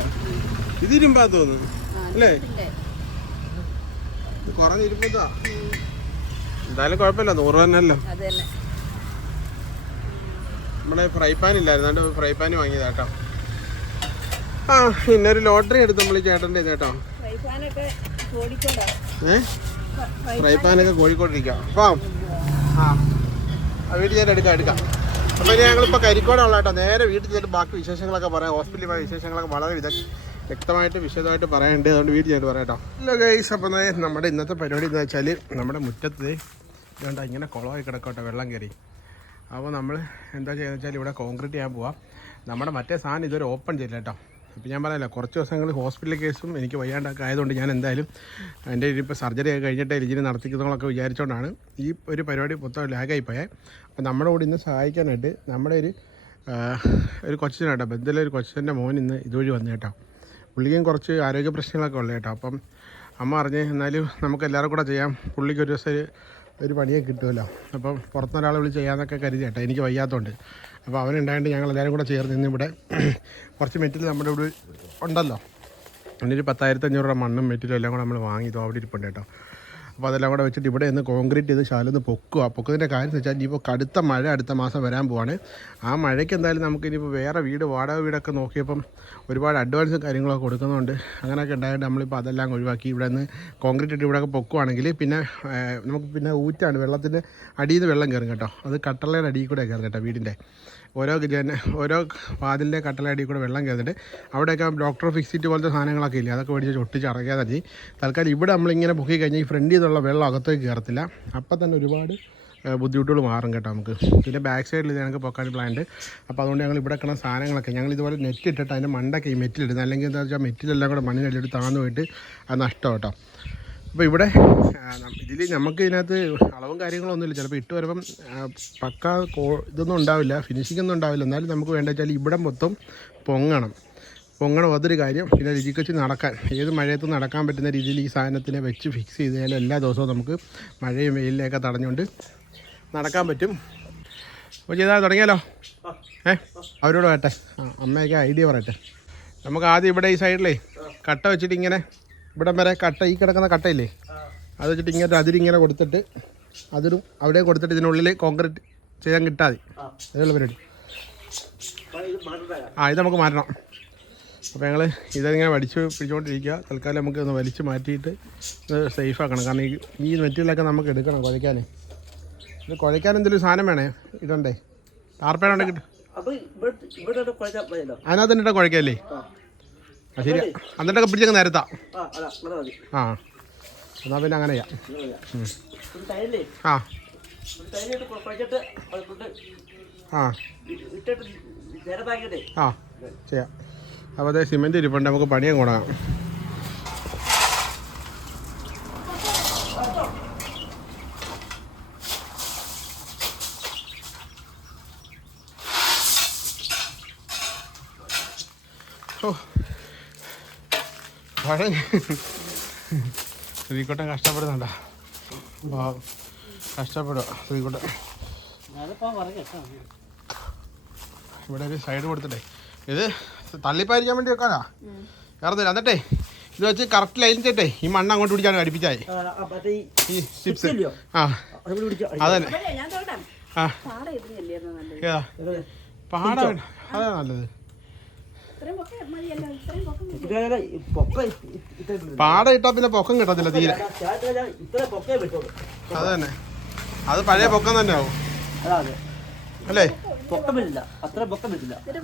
ഇത് ഇരുമ്പാ തോന്നുന്നു അല്ലേ? കുറഞ്ഞ ഇരുമ്പതാ. എന്തായാലും കുഴപ്പമില്ല, 100 തന്നെയല്ലോ. നമ്മുടെ ഫ്രൈ പാൻ ഇല്ലായിരുന്നു, അതുകൊണ്ട് ഫ്രൈ പാൻ വാങ്ങിയതാ കേട്ടോ. ആ പിന്നെ ഒരു ലോട്ടറി എടുത്ത് നമ്മൾ ചേട്ടൻ്റെ കേട്ടോ. ഫ്രൈ പാനൊക്കെ കോഴിക്കോട്ടിരിക്കാം. അപ്പം വീട്ടിൽ ഞാൻ എടുക്കാം. അപ്പോൾ ഇനി ഞങ്ങളിപ്പോൾ കരിക്കോടുള്ള കേട്ടോ. നേരെ വീട്ടിൽ ചെന്നിട്ട് ബാക്കി വിശേഷങ്ങളൊക്കെ പറയാം. ഹോസ്പിറ്റലിൽ പോയ വിശേഷങ്ങളൊക്കെ വളരെ വ്യക്തമായിട്ട് വിശദമായിട്ട് പറയാനുണ്ട്. അതുകൊണ്ട് വീട്ടിൽ ചെന്നിട്ട് പറയാം കേട്ടോ. ഇല്ല ഗൈസ്, അപ്പോൾ നമ്മുടെ ഇന്നത്തെ പരിപാടി എന്താ വെച്ചാൽ നമ്മുടെ മുറ്റത്ത് ഇതുകൊണ്ട് ഇങ്ങനെ കുളമായി കിടക്കോട്ടെ, വെള്ളം കയറി. അപ്പോൾ നമ്മൾ എന്താ ചെയ്യുന്നത് വെച്ചാൽ ഇവിടെ കോൺക്രീറ്റ് ചെയ്യാൻ പോവാം. നമ്മുടെ മറ്റേ സാധനം ഇതൊരു ഓപ്പൺ ചെയ്യില്ല കേട്ടോ. അപ്പോൾ ഞാൻ പറയില്ല, കുറച്ച് ദിവസങ്ങൾ ഹോസ്പിറ്റൽ കേസും എനിക്ക് വയ്യാണ്ടൊക്കെ ആയതുകൊണ്ട് ഞാൻ എന്തായാലും എൻ്റെ ഇപ്പോൾ സർജറി ഒക്കെ കഴിഞ്ഞിട്ട് ഇതിന് നടത്തിക്കുന്നതൊക്കെ വിചാരിച്ചുകൊണ്ടാണ് ഈ ഒരു പരിപാടി മൊത്തം ലാഗായിപ്പോയേ. അപ്പോൾ നമ്മുടെ കൂടെ ഇന്ന് സഹായിക്കാനായിട്ട് നമ്മുടെ ഒരു കൊച്ചിന് കേട്ടോ, ബന്ധത്തിലെ ഒരു കൊച്ചിൻ്റെ മോൻ ഇന്ന് ഇതുവഴി വന്നു കേട്ടോ. പുള്ളിക്കും കുറച്ച് ആരോഗ്യ പ്രശ്നങ്ങളൊക്കെ ഉള്ളത് കേട്ടോ. അപ്പം അമ്മ പറഞ്ഞ് എന്നാലും നമുക്ക് എല്ലാവരും കൂടെ ചെയ്യാം, പുള്ളിക്ക് ഒരു ദിവസം ഒരു പണിയൊക്കെ കിട്ടുമല്ലോ. അപ്പം പുറത്തുനിന്നൊരാളെ വിളിച്ച് ചെയ്യാമെന്നൊക്കെ കരുതി കേട്ടോ, എനിക്ക് വയ്യാത്തതുകൊണ്ട്. അപ്പോൾ അവനുണ്ടായിട്ട് ഞങ്ങൾ എല്ലാവരും കൂടെ ചേർന്ന് ഇന്നിവിടെ കുറച്ച് മെറ്റീരിയൽ നമ്മുടെ ഇവിടെ ഉണ്ടല്ലോ, അതിൻ്റെ ഒരു 10,500 രൂപ മണ്ണും മെറ്റീരിയലും എല്ലാം കൂടെ നമ്മൾ വാങ്ങിയതോ അവിടെ ഇരിപ്പുണ്ട് കേട്ടോ. അപ്പോൾ അതെല്ലാം കൂടെ വെച്ചിട്ട് ഇവിടെ നിന്ന് കോൺക്രീറ്റ് ചെയ്ത് ശാലൊന്ന് പൊക്കുക. പൊക്കത്തിൻ്റെ കാര്യം വെച്ചാൽ ഇനിയിപ്പോൾ കടുത്ത മഴ അടുത്ത മാസം വരാൻ പോവാണ്. ആ മഴയ്ക്ക് എന്തായാലും നമുക്ക് ഇനിയിപ്പോൾ വേറെ വാടക വീടൊക്കെ നോക്കിയപ്പം ഒരുപാട് അഡ്വാൻസും കാര്യങ്ങളൊക്കെ കൊടുക്കുന്നുണ്ട്. അങ്ങനെയൊക്കെ ഉണ്ടായിട്ട് നമ്മളിപ്പോൾ അതെല്ലാം ഒഴിവാക്കി ഇവിടെ നിന്ന് കോൺക്രീറ്റ് ഇട്ട് ഇവിടെയൊക്കെ പൊക്കുവാണെങ്കിൽ പിന്നെ നമുക്ക് പിന്നെ ഊറ്റാണ്, വെള്ളത്തിൻ്റെ അടിയിൽ നിന്ന് വെള്ളം കയറും കേട്ടോ. അത് കട്ടളയുടെ അടിയിൽ കൂടെ കയറും കേട്ടോ. വീടിൻ്റെ ഓരോ വാതിലിൻ്റെ കട്ടള അടിയിൽ കൂടെ വെള്ളം കയറിയിട്ട് അവിടെയൊക്കെ ഡോക്ടർ ഫിക്സിറ്റ് പോലത്തെ സാധനങ്ങളൊക്കെ ഇല്ലേ, അതൊക്കെ മേടിച്ച് ഒട്ടിച്ച് അടയ്ക്കാതെ മതി. തൽക്കാലം ഇവിടെ നമ്മളിങ്ങനെ പൊക്കി കഴിഞ്ഞാൽ ഈ ഫ്രണ്ടിൽ നിന്നുള്ള വെള്ളം അകത്തേക്ക് കയറത്തില്ല. അപ്പം തന്നെ ഒരുപാട് ബുദ്ധിമുട്ടുകൾ മാറും കേട്ടോ നമുക്ക്. പിന്നെ ബാക്ക് സൈഡിൽ ഞങ്ങൾക്ക് പൊക്കാൻ പ്ലാന്റ്. അപ്പോൾ അതുകൊണ്ട് ഞങ്ങൾ ഇവിടെ കിടന്ന സാധനങ്ങളൊക്കെ ഞങ്ങൾ ഇതുപോലെ നെറ്റ് ഇട്ടിട്ട് അതിൻ്റെ മണ്ടൊക്കെ ഈ മെറ്റിലിടുന്നത്, അല്ലെങ്കിൽ എന്താ വെച്ചാൽ മെറ്റിലെല്ലാം കൂടെ മണ്ണിനടിയിട്ട് താഴ്ന്നു പോയിട്ട് അത് നഷ്ടം കേട്ടോ. അപ്പോൾ ഇവിടെ ഇതിൽ നമുക്ക് ഇതിനകത്ത് അളവും കാര്യങ്ങളൊന്നുമില്ല. ചിലപ്പോൾ ഇട്ട് വരുമ്പം പക്ക ഇതൊന്നും ഉണ്ടാവില്ല, ഫിനിഷിംഗ് ഒന്നും ഉണ്ടാവില്ല. എന്നാലും നമുക്ക് വേണ്ട വെച്ചാൽ ഇവിടെ മൊത്തം പൊങ്ങണം അതൊരു കാര്യം. പിന്നെ രുചിക്കച്ച് നടക്കാൻ ഏത് മഴയത്തും നടക്കാൻ പറ്റുന്ന രീതിയിൽ ഈ സാധനത്തിനെ വെച്ച് ഫിക്സ് ചെയ്താൽ എല്ലാ ദിവസവും നമുക്ക് മഴയും വെയിലിനെയൊക്കെ തടഞ്ഞുകൊണ്ട് നടക്കാൻ പറ്റും. അപ്പോൾ ചെയ്താൽ തുടങ്ങിയാലോ? അവരോട് കേട്ടെ, അമ്മയൊക്കെ ഐഡിയ പറയട്ടെ. നമുക്ക് ആദ്യം ഇവിടെ ഈ സൈഡിലേ കട്ട വെച്ചിട്ട് ഇങ്ങനെ ഇവിടം വരെ കട്ട, ഈ കിടക്കുന്ന കട്ടയില്ലേ, അത് വെച്ചിട്ട് ഇങ്ങനെ അതിരിങ്ങനെ കൊടുത്തിട്ട് അതിലും അവിടെ കൊടുത്തിട്ട് ഇതിനുള്ളിൽ കോൺക്രീറ്റ് ചെയ്യാൻ കിട്ടാതെ അതുള്ള പരിപാടി. ഇത് നമുക്ക് മാറ്റണം. അപ്പോൾ ഞങ്ങൾ ഇതിങ്ങനെ പിടിച്ചുകൊണ്ടിരിക്കുക. തൽക്കാലം നമുക്ക് ഒന്ന് വലിച്ച് മാറ്റിയിട്ട് ഇത് സേഫ് ആക്കണം. കാരണം ഈ മെറ്റീരിയലൊക്കെ നമുക്ക് എടുക്കണം കുഴയ്ക്കാൻ. ഇത് കുഴയ്ക്കാൻ എന്തെങ്കിലും സാധനം വേണേ, ഇടണ്ടേ? ടാർപ്പേൺ ഉണ്ടെങ്കിൽ അതിനകത്ത് തന്നെ ഇട്ടാൽ കുഴയ്ക്കല്ലേ? ശരി, എന്നിട്ടൊക്കെ പിടിച്ചൊക്കെ നേരത്താ. എന്നാൽ പിന്നെ അങ്ങനെ ചെയ്യാം. ചെയ്യാം. അപ്പോൾ അതേ സിമെൻറ്റ് ഇരിപ്പുണ്ട്, നമുക്ക് പണിയും കൊടുക്കാം. ശ്രീകുട്ടൻ കഷ്ടപ്പെടുന്നുണ്ടോ? കഷ്ടപ്പെടുക ശ്രീകുട്ടൻ. ഇവിടെ ഒരു സൈഡ് കൊടുത്തിട്ടേ ഇത് തള്ളിപ്പായിരിക്കാൻ വേണ്ടി വെക്കാനാ വേറെ. എന്നിട്ടേ ഇത് വെച്ച് കറക്റ്റ് ലൈൻ ചേട്ടേ ഈ മണ്ണ് അങ്ങോട്ട് പിടിച്ചാണ് ഘടിപ്പിച്ചായി ഈ ചിപ്സ്. അതന്നെ ഏതാ പാട? അതാ നല്ലത്. പാട ഇട്ടാ പിന്നെ പൊക്കം കിട്ടത്തില്ല തീരെ. അത് തന്നെ, അത് പഴയ പൊക്കം തന്നെ ആവും അല്ലേ?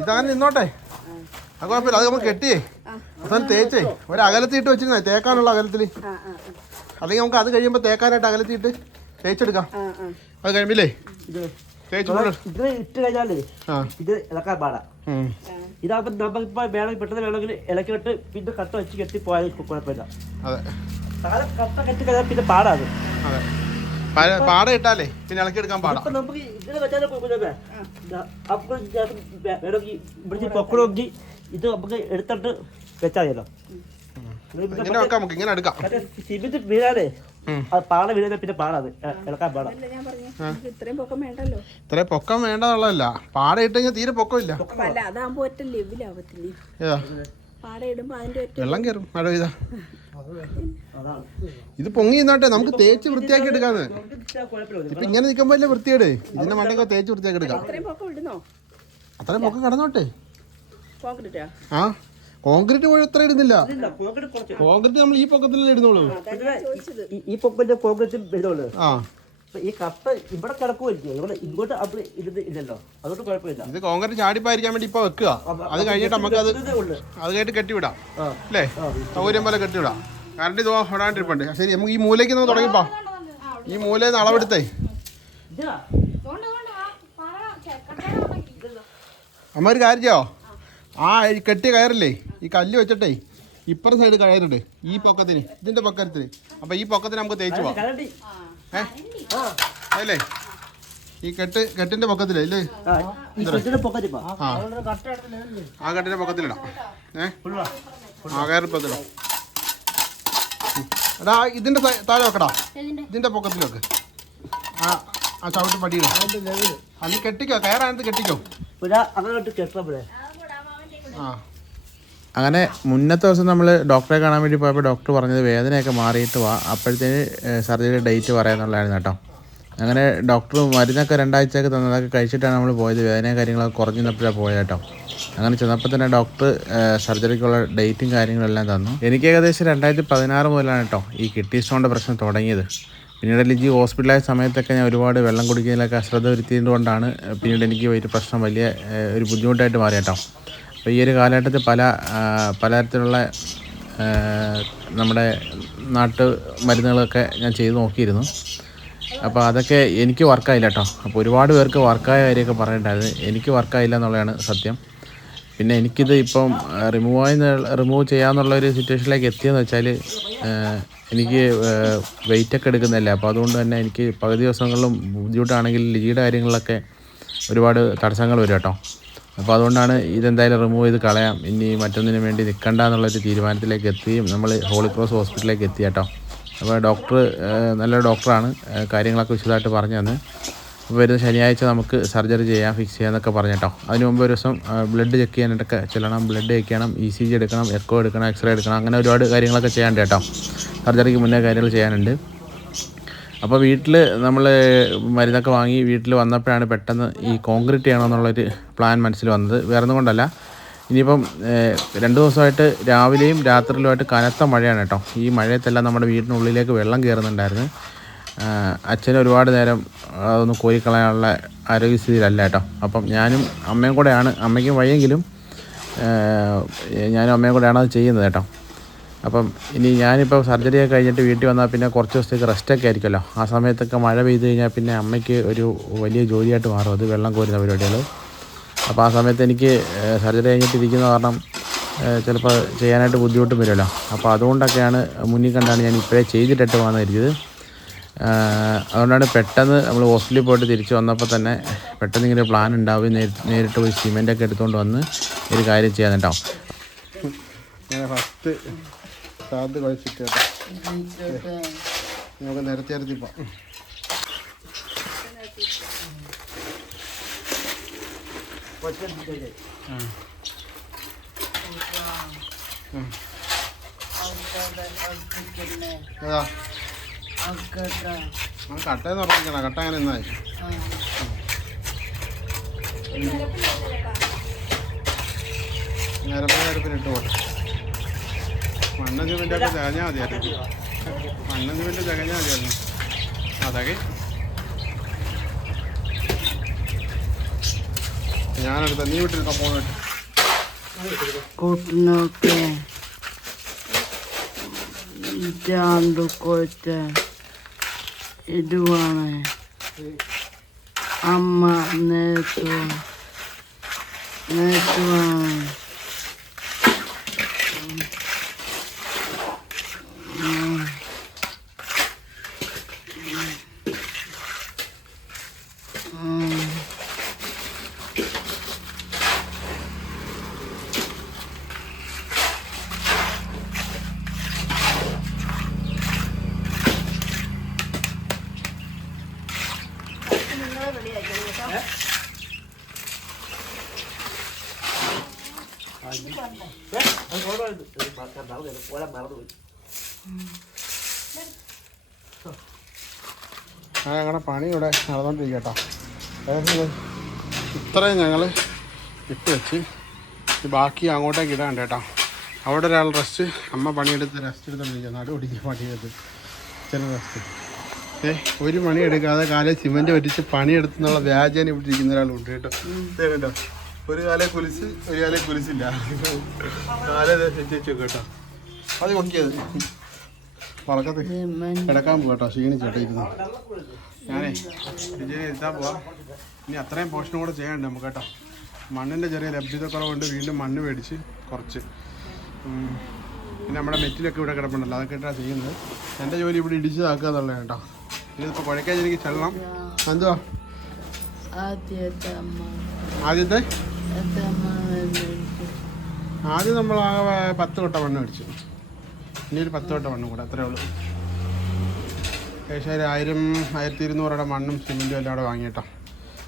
ഇതങ്ങനെ നിന്നോട്ടെ, അത് കുഴപ്പമില്ല. അത് നമ്മൾ കെട്ടിയേ അവസാനം തേച്ചേ ഒരകലത്തിട്ട് വെച്ചിരുന്നേ, തേക്കാനുള്ള അകലത്തില്. അല്ലെങ്കിൽ നമുക്ക് അത് കഴിയുമ്പോൾ തേക്കാനായിട്ട് അകലത്തിട്ട് തേച്ചെടുക്കാം. അത് കഴിയുമ്പില്ലേ ഇട്ട് കഴിഞ്ഞാലേ ഇത് ഇളക്കാൻ പാടാ. ഇതാകുമ്പോ നമുക്കിപ്പോ വേണമെങ്കിൽ പെട്ടെന്ന് വേണമെങ്കിൽ ഇളക്കിട്ട് പിന്നെ കട്ട വെച്ച് കെട്ടി പോയാൽ കുഴപ്പമില്ല. കട്ട കെട്ടി കഴിഞ്ഞാൽ പിന്നെ പാടാത്. പാട ഇട്ടാലേ പിന്നെ ഇളക്കി എടുക്കാൻ പാടാ. നമുക്ക് ഇതിനെ വെച്ചാൽ വേണമെങ്കിൽ പൊക്കണമെങ്കിൽ ഇത് നമുക്ക് എടുത്തിട്ട് വെച്ചാൽ മതിയല്ലോ. ഇങ്ങനെ വെക്കാം, നമുക്ക് ഇങ്ങനെ എടുക്കാം. സിമെന്റ് വീഴാതെ അത് പാട വീഴുന്ന പിന്നെ പാടാത് ഇളക്കാൻ പാടാ. ഞാൻ പറഞ്ഞു ഇത്രയും പൊക്കം വേണ്ടല്ലോ. ഇത്രയും പൊക്കം വേണ്ടതുള്ളതല്ല, പാട ഇട്ട് കഴിഞ്ഞാൽ തീരെ പൊക്കമില്ല. അല്ല അതാകുമ്പോ ഒറ്റ ലെവലാവത്തില്ലേ. ഏതാ പാട ഇടുമ്പോ അതിന്റെ ഒറ്റ വെള്ളം കയറും മഴ പെയ്താ. ഇത് പൊങ്ങി നിന്നോട്ടെ, നമുക്ക് തേച്ച് വൃത്തിയാക്കി എടുക്കാന്ന്. ഇപ്പൊ ഇങ്ങനെ നിൽക്കുമ്പോ അല്ലേ വൃത്തിയേട്, ഇതിന്റെ മണ്ടൊക്കെ തേച്ച് വൃത്തിയാക്കി എടുക്കാം. ഇത്രയും പൊക്കം ഇടുന്നോ? അത്രയും പൊക്കം കടന്നോട്ടെ. കോൺക്രീറ്റാ? ആ കോൺക്രീറ്റ് പോയി അത്ര ഇടുന്നില്ല. കോൺക്രീറ്റ് കുറച്ച് കോൺക്രീറ്റ് നമ്മൾ ഈ പൊക്കത്തിലല്ലേ ഇടുന്നുള്ളൂ. ചോദിച്ചത് ഈ പൊക്കത്തിന്റെ കോൺക്രീറ്റ് വരുന്നുള്ളൂ. ആ ഈ കപ്പ ഇവിടെ കിടക്കുമായിരിക്കും, ഇവിടെ ഇങ്ങോട്ട് അവിടെ ഇല്ലല്ലോ, അതുകൊണ്ട് കുഴപ്പമില്ല. ഇത് കോൺക്രീറ്റ് ചാടിപ്പായിരിക്കാൻ വേണ്ടി ഇപ്പൊ വെക്കുക. അത് കഴിഞ്ഞിട്ട് നമുക്ക് അത് കഴിഞ്ഞിട്ട് കെട്ടിവിടാം അല്ലേ, സൗകര്യം പോലെ കെട്ടിവിടാം. കറണ്ട് ഇത് ഓടാണ്ടിരിപ്പുണ്ട്. ശരി, നമുക്ക് ഈ മൂലയ്ക്ക് നമുക്ക് തുടങ്ങിപ്പോ. ഈ മൂലയിൽ നിന്ന് അളവെടുത്തേ അമ്മ ഒരു കാര്യം ചെയ്യോ, ആ ഈ കെട്ടിയ കയറില്ലേ, ഈ കല്ല് വെച്ചിട്ടേ ഇപ്പുറം സൈഡ് കയറുണ്ട് ഈ പൊക്കത്തിന്, ഇതിന്റെ പൊക്കത്തിന്. അപ്പൊ ഈ പൊക്കത്തിന് നമുക്ക് തേച്ച് പോവാം. അല്ലേ ഈ കെട്ടിന്റെ പൊക്കത്തിലേ ഇല്ലേ, ആ കെട്ടിന്റെ പൊക്കത്തിലിടാം. ആ കയറിപ്പത്തിടാം. എടാ ഇതിന്റെ താഴെ വെക്കടാ, ഇതിന്റെ പൊക്കത്തിൽ വെക്ക്. ആ ചവിട്ട് പടിയിടും. അത് കെട്ടിക്കോ, കയറാനത്ത് കെട്ടിക്കോ. ആ അങ്ങനെ മുന്നത്തെ ദിവസം നമ്മൾ ഡോക്ടറെ കാണാൻ വേണ്ടി പോയപ്പോൾ ഡോക്ടർ പറഞ്ഞത് വേദനയൊക്കെ മാറിയിട്ട് വാ, അപ്പോഴത്തേന് സർജറി ഡേറ്റ് പറയാമെന്നുള്ളതായിരുന്നു കേട്ടോ. അങ്ങനെ ഡോക്ടർ മരുന്നൊക്കെ 2 ആഴ്ചയൊക്കെ തന്നതൊക്കെ കഴിച്ചിട്ടാണ് നമ്മൾ പോയത്. വേദനയും കാര്യങ്ങളൊക്കെ കുറഞ്ഞ് നിന്നപ്പോഴാണ് പോയത് കേട്ടോ. അങ്ങനെ ചെന്നപ്പോൾ തന്നെ ഡോക്ടർ സർജറിക്കുള്ള ഡേറ്റും കാര്യങ്ങളെല്ലാം തന്നു. എനിക്ക് ഏകദേശം 2016 മുതലാണ് കേട്ടോ ഈ കിഡ്നി സ്റ്റോണിൻ്റെ പ്രശ്നം തുടങ്ങിയത്. പിന്നീട് ലിജി ഹോസ്പിറ്റലായ സമയത്തൊക്കെ ഞാൻ ഒരുപാട് വെള്ളം കുടിക്കുന്നതിലൊക്കെ അശ്രദ്ധ വരുത്തിയത് കൊണ്ടാണ് പിന്നീട് എനിക്ക് ഒരു പ്രശ്നം വലിയ ഒരു ബുദ്ധിമുട്ടായിട്ട് മാറി കേട്ടോ. അപ്പോൾ ഈ ഒരു കാലഘട്ടത്തിൽ പലതരത്തിലുള്ള നമ്മുടെ നാട്ടു മരുന്നുകളൊക്കെ ഞാൻ ചെയ്ത് നോക്കിയിരുന്നു. അപ്പോൾ അതൊക്കെ എനിക്ക് വർക്കായില്ല കേട്ടോ. അപ്പോൾ ഒരുപാട് പേർക്ക് വർക്കായ കാര്യമൊക്കെ പറഞ്ഞിട്ടുണ്ടായിരുന്നു, എനിക്ക് വർക്കായില്ല എന്നുള്ളതാണ് സത്യം. പിന്നെ എനിക്കിത് ഇപ്പം റിമൂവ് ചെയ്യാമെന്നുള്ളൊരു സിറ്റുവേഷനിലേക്ക് എത്തിയെന്ന് വെച്ചാൽ എനിക്ക് വെയിറ്റൊക്കെ എടുക്കുന്നില്ല. അപ്പോൾ അതുകൊണ്ട് തന്നെ എനിക്ക് പകുതി ദിവസങ്ങളിലും ബുദ്ധിമുട്ടാണെങ്കിൽ ലിജിയുടെ കാര്യങ്ങളിലൊക്കെ ഒരുപാട് തടസ്സങ്ങൾ വരും കേട്ടോ. അപ്പോൾ അതുകൊണ്ടാണ് ഇതെന്തായാലും റിമൂവ് ചെയ്ത് കളയാം, ഇനി മറ്റൊന്നിനു വേണ്ടി നിൽക്കണ്ട എന്നുള്ളൊരു തീരുമാനത്തിലേക്ക് എത്തുകയും നമ്മൾ ഹോളി ക്രോസ് ഹോസ്പിറ്റലിലേക്ക് എത്തി കേട്ടോ. അപ്പോൾ ഡോക്ടർ നല്ലൊരു ഡോക്ടറാണ്, കാര്യങ്ങളൊക്കെ വിശദമായിട്ട് പറഞ്ഞു തന്ന്. അപ്പോൾ വരുന്ന ശനിയാഴ്ച നമുക്ക് സർജറി ചെയ്യാം, ഫിക്സ് ചെയ്യാമെന്നൊക്കെ പറഞ്ഞു കേട്ടോ. അതിന് മുമ്പ് ഒരു ദിവസം ബ്ലഡ് ചെക്ക് ചെയ്യാനായിട്ടൊക്കെ ചെല്ലണം, ബ്ലഡ് ചെക്ക് ചെയ്യണം, ECG എടുക്കണം, എക്കോ എടുക്കണം, എക്സ്റേ എടുക്കണം, അങ്ങനെ ഒരുപാട് കാര്യങ്ങളൊക്കെ ചെയ്യാനുണ്ട് കേട്ടോ. സർജറിക്ക് മുന്നേ കാര്യങ്ങൾ ചെയ്യാനുണ്ട്. അപ്പോൾ വീട്ടിൽ നമ്മൾ മരുന്നൊക്കെ വാങ്ങി വീട്ടിൽ വന്നപ്പോഴാണ് പെട്ടെന്ന് ഈ കോൺക്രീറ്റ് ചെയ്യണമെന്നുള്ളൊരു പ്ലാൻ മനസ്സിൽ വന്നത്. വേറെ ഒന്നും കൊണ്ടല്ല, ഇനിയിപ്പം 2 ദിവസമായിട്ട് രാവിലെയും രാത്രിയിലുമായിട്ട് കനത്ത മഴയാണ് കേട്ടോ. ഈ മഴയത്തെല്ലാം നമ്മുടെ വീടിനുള്ളിലേക്ക് വെള്ളം കയറുന്നുണ്ടായിരുന്നു. അച്ഛന് ഒരുപാട് നേരം അതൊന്ന് കോരിക്കളയാനുള്ള ആരോഗ്യസ്ഥിതിയിലല്ല കേട്ടോ. അപ്പം ഞാനും അമ്മയും കൂടെയാണ്, അമ്മയ്ക്കും വയ്യെങ്കിലും ഞാനും അമ്മയും കൂടെയാണ് അത് ചെയ്യുന്നത് കേട്ടോ. അപ്പം ഇനി ഞാനിപ്പോൾ സർജറിയൊക്കെ കഴിഞ്ഞിട്ട് വീട്ടിൽ വന്നാൽ പിന്നെ കുറച്ച് ദിവസത്തേക്ക് റെസ്റ്റൊക്കെ ആയിരിക്കുമല്ലോ. ആ സമയത്തൊക്കെ മഴ പെയ്ത് കഴിഞ്ഞാൽ പിന്നെ അമ്മയ്ക്ക് ഒരു വലിയ ജോലിയായിട്ട് മാറും അത് വെള്ളം കോരുന്ന പരിപാടികൾ. അപ്പോൾ ആ സമയത്ത് എനിക്ക് സർജറി കഴിഞ്ഞിട്ടിരിക്കുന്ന കാരണം ചിലപ്പോൾ ചെയ്യാനായിട്ട് ബുദ്ധിമുട്ടും വരുമല്ലോ. അപ്പോൾ അതുകൊണ്ടൊക്കെയാണ് മുന്നിൽ കണ്ടാണ് ഞാൻ ഇപ്പോഴേ ചെയ്തിട്ടിട്ട് പോകാമെന്ന് കരുതിയത്. അതുകൊണ്ടാണ് പെട്ടെന്ന് നമ്മൾ ഹോസ്പിറ്റലിൽ പോയിട്ട് തിരിച്ച് വന്നപ്പോൾ തന്നെ പെട്ടെന്ന് ഇങ്ങനെ പ്ലാൻ ഉണ്ടാവുകയും നേരിട്ട് പോയി സിമെൻറ്റൊക്കെ എടുത്തുകൊണ്ട് വന്ന് ഒരു കാര്യം ചെയ്യാൻ കേട്ടോ. ഫസ്റ്റ് സാധ്യത കഴിച്ചിട്ട് കേട്ടോ, നമുക്ക് നിരത്തി പോവാം. ഏതാ കട്ടയെന്ന് ഉറപ്പിക്കണം, കട്ട അങ്ങനെ നിന്നായി. നിരപ്പിനിട്ട് പോട്ടെ. മണ്ണൻ സിമെൻ്റൊക്കെ തികഞ്ഞാൽ മതിയായിരുന്നു. മണ്ണൻ സിമെൻ്റ് തികഞ്ഞാൽ മതിയായിരുന്നു. അതൊക്കെ ഞാനെടുത്ത നീ വിട്ടിരുന്ന ഫോണിട്ട് കൂട്ടിനൊക്കെ കൊച്ച ഇതുവാണ് അമ്മ നേരത്തുവാണ് ഞങ്ങളുടെ പണി ഇവിടെ നടന്നുകൊണ്ടിരിക്കുക കേട്ടോ. അതായത് ഇത്രയും ഞങ്ങൾ ഇട്ട് വെച്ച് ബാക്കി അങ്ങോട്ടേക്ക് ഇടാണ്ട് കേട്ടോ. അവിടെ ഒരാൾ റെസ്റ്റ്, അമ്മ പണിയെടുത്ത് റെസ്റ്റ് എടുത്തോണ്ടിരിക്കുക. നടുപിടിക്കുക പണിയെടുത്ത് ചെറിയ റെസ്റ്റ്. ഒരു പണി എടുക്കാതെ കാലം സിമെൻറ്റ് പറ്റിച്ച് പണിയെടുത്തെന്നുള്ള വ്യാജേന ഇവിടെ ഇരിക്കുന്ന ഒരാളുണ്ട് കേട്ടോ. കേട്ടോ, ഒരു കാലം കുലിച്ച് ഒരു കാലം കുലിച്ചില്ല. കാലം വെച്ച് കേട്ടോ. അത് നോക്കിയത് വളക്കത്ത് കിടക്കാൻ പോകാം കേട്ടോ. ക്ഷീണിച്ചോട്ടെ ഇരുന്നു. ഞാനേ വിജയനെ ഇരുത്താൻ പോവാം. ഇനി അത്രയും പോർഷനും കൂടെ ചെയ്യാനുണ്ട് നമുക്ക് കേട്ടോ. മണ്ണിൻ്റെ ചെറിയ ലഭ്യതക്കുറവുണ്ട്. വീണ്ടും മണ്ണ് മേടിച്ച് കുറച്ച് പിന്നെ നമ്മുടെ മെറ്റിലൊക്കെ ഇവിടെ കിടപ്പുണ്ടല്ലോ, അതൊക്കെ ഇട്ടാണ് ചെയ്യുന്നത്. എൻ്റെ ജോലി ഇവിടെ ഇടിച്ചതാക്കുക എന്നുള്ളത് കേട്ടോ. ഇതിപ്പോൾ കുഴക്കാൻ എനിക്ക് ചെല്ലണം. എന്തുവാ ആദ്യത്തെ ആദ്യം നമ്മൾ ആകെ 10 കൊട്ട മണ്ണ് മേടിച്ചു. ഇനി ഒരു 10 കൊട്ട മണ്ണും കൂടെ, അത്രേ ഉള്ളൂ. ഏകദേശം 1000-1200 മണ്ണും സിമെൻറ്റും എല്ലാം കൂടെ വാങ്ങിയിട്ടോ.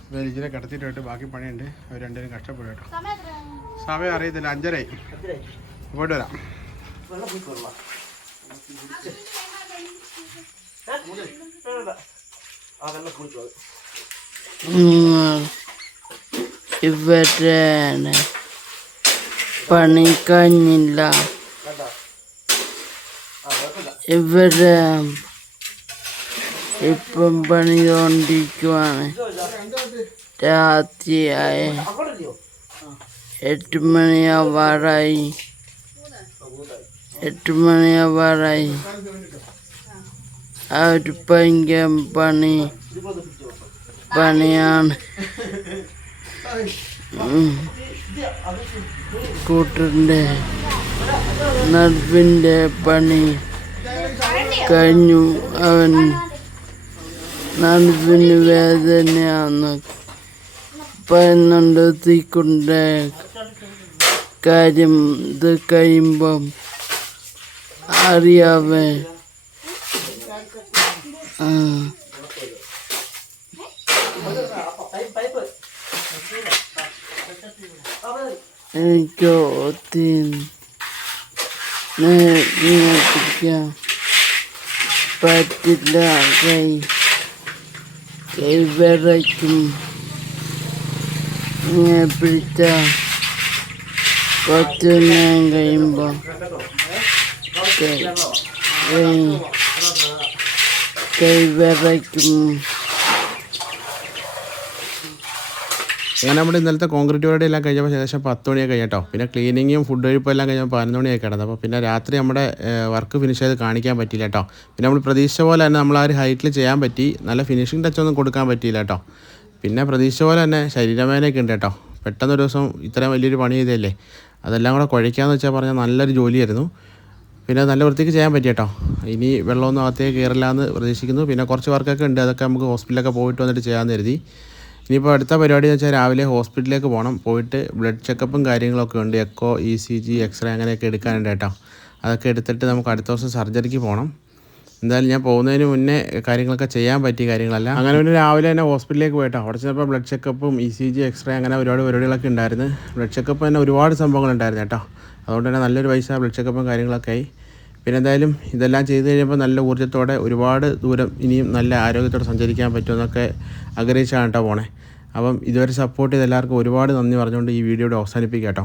അപ്പോൾ ഇതിനെ കിടത്തിയിട്ട് ബാക്കി പണിയുണ്ട്. അവർ രണ്ടുപേരും കഷ്ടപ്പെടും കേട്ടോ. സമയം അറിയത്തില്ല, 5:30 പോയിട്ട് വരാം. ഇവരാണ് പണി കഴിഞ്ഞില്ല. ഇവര് ഇപ്പം പണിതുകൊണ്ടിരിക്കുവാണ്. രാത്രിയായി 8 മണിയാവാറായി. 8 മണിയാവാറായി. ആ ഒരു ഭയങ്കര പണിയാണ്. കൂട്ടൻ്റെ നടുവിൻ്റെ പണി കഴിഞ്ഞു. അവൻ നടുവിന് വേദനയാന്ന് പറയുന്നുണ്ട്. തീക്കൊണ്ട് കാര്യം ഇത് കഴിയുമ്പം അറിയാവേ. എനിക്ക് പിടിക്കാൻ പറ്റില്ല. കൈ വിറയ്ക്കും. പിടിച്ച കുറച്ച് നേരം കഴിയുമ്പോൾ കൈ വിറയ്ക്കും. അങ്ങനെ നമ്മുടെ ഇന്നലത്തെ കോൺക്രീറ്റ് പരിപാടി എല്ലാം കഴിഞ്ഞപ്പോൾ ഏകദേശം 10 മണിയൊക്കെ കഴിഞ്ഞോ. പിന്നെ ക്ലീനിങ്ങും ഫുഡ് കഴിപ്പോൾ എല്ലാം കഴിഞ്ഞപ്പോൾ 11 മണിയൊക്കെ കിടന്നു. അപ്പോൾ പിന്നെ രാത്രി നമ്മുടെ വർക്ക് ഫിനിഷ് ചെയ്ത് കാണിക്കാൻ പറ്റിയില്ല കേട്ടോ. പിന്നെ നമ്മൾ പ്രതീക്ഷിച്ച പോലെ തന്നെ നമ്മൾ ആ ഒരു ഹൈറ്റിൽ ചെയ്യാൻ പറ്റി. നല്ല ഫിനിഷിംഗ് ടച്ചൊന്നും കൊടുക്കാൻ പറ്റിയില്ല കേട്ടോ. പിന്നെ പ്രതീക്ഷിച്ച പോലെ തന്നെ ശരീരവേദനയൊക്കെ ഉണ്ട് കേട്ടോ. പെട്ടെന്നൊരു ദിവസം ഇത്രയും വലിയൊരു പണി ചെയ്തല്ലേ, അതെല്ലാം കൂടെ കുഴയ്ക്കാമെന്ന് വെച്ചാൽ പറഞ്ഞാൽ നല്ലൊരു ജോലിയായിരുന്നു. പിന്നെ നല്ല വൃത്തിക്ക് ചെയ്യാൻ പറ്റി കേട്ടോ. ഇനി വെള്ളമൊന്നും അകത്തേക്ക് കയറില്ല എന്ന് പ്രതീക്ഷിക്കുന്നു. പിന്നെ കുറച്ച് വർക്കൊക്കെ ഉണ്ട്, അതൊക്കെ നമുക്ക് ഹോസ്പിറ്റലൊക്കെ പോയിട്ട് വന്നിട്ട് ചെയ്യാമെന്ന് കരുതി. ഇനിയിപ്പോൾ അടുത്ത പരിപാടി എന്ന് വെച്ചാൽ രാവിലെ ഹോസ്പിറ്റലിലേക്ക് പോകണം. പോയിട്ട് ബ്ലഡ് ചെക്കപ്പും കാര്യങ്ങളൊക്കെ ഉണ്ട്. എക്കോ, ECG, എക്സ്റേ അങ്ങനെയൊക്കെ എടുക്കാനുണ്ട് കേട്ടോ. അതൊക്കെ എടുത്തിട്ട് നമുക്ക് അടുത്ത ദിവസം സർജറിക്ക് പോകണം. എന്തായാലും ഞാൻ പോകുന്നതിന് മുന്നേ കാര്യങ്ങളൊക്കെ ചെയ്യാൻ പറ്റിയ കാര്യങ്ങളല്ല. അങ്ങനെ പിന്നെ രാവിലെ തന്നെ ഹോസ്പിറ്റലിലേക്ക് പോയിട്ടോ. അവിടെ ചെന്നപ്പോൾ ബ്ലഡ് ചെക്കപ്പും ECG, എക്സ്റേ അങ്ങനെ ഒരുപാട് പരിപാടികളൊക്കെ ഉണ്ടായിരുന്നു. ബ്ലഡ് ചെക്കപ്പ് തന്നെ ഒരുപാട് സംഭവങ്ങളുണ്ടായിരുന്നു കേട്ടോ. അതുകൊണ്ട് തന്നെ നല്ലൊരു പൈസ ബ്ലഡ് ചെക്കപ്പും കാര്യങ്ങളൊക്കെ ആയി. പിന്നെ എന്തായാലും ഇതെല്ലാം ചെയ്ത് കഴിയുമ്പോൾ നല്ല ഊർജ്ജത്തോടെ ഒരുപാട് ദൂരം ഇനിയും നല്ല ആരോഗ്യത്തോടെ സഞ്ചരിക്കാൻ പറ്റുമെന്നൊക്കെ ആഗ്രഹിച്ചാണ് കേട്ടോ പോണേ. അപ്പം ഇതുവരെ സപ്പോർട്ട് ചെയ്ത എല്ലാവർക്കും ഒരുപാട് നന്ദി പറഞ്ഞുകൊണ്ട് ഈ വീഡിയോയുടെ അവസാനിപ്പിക്കാം കേട്ടോ.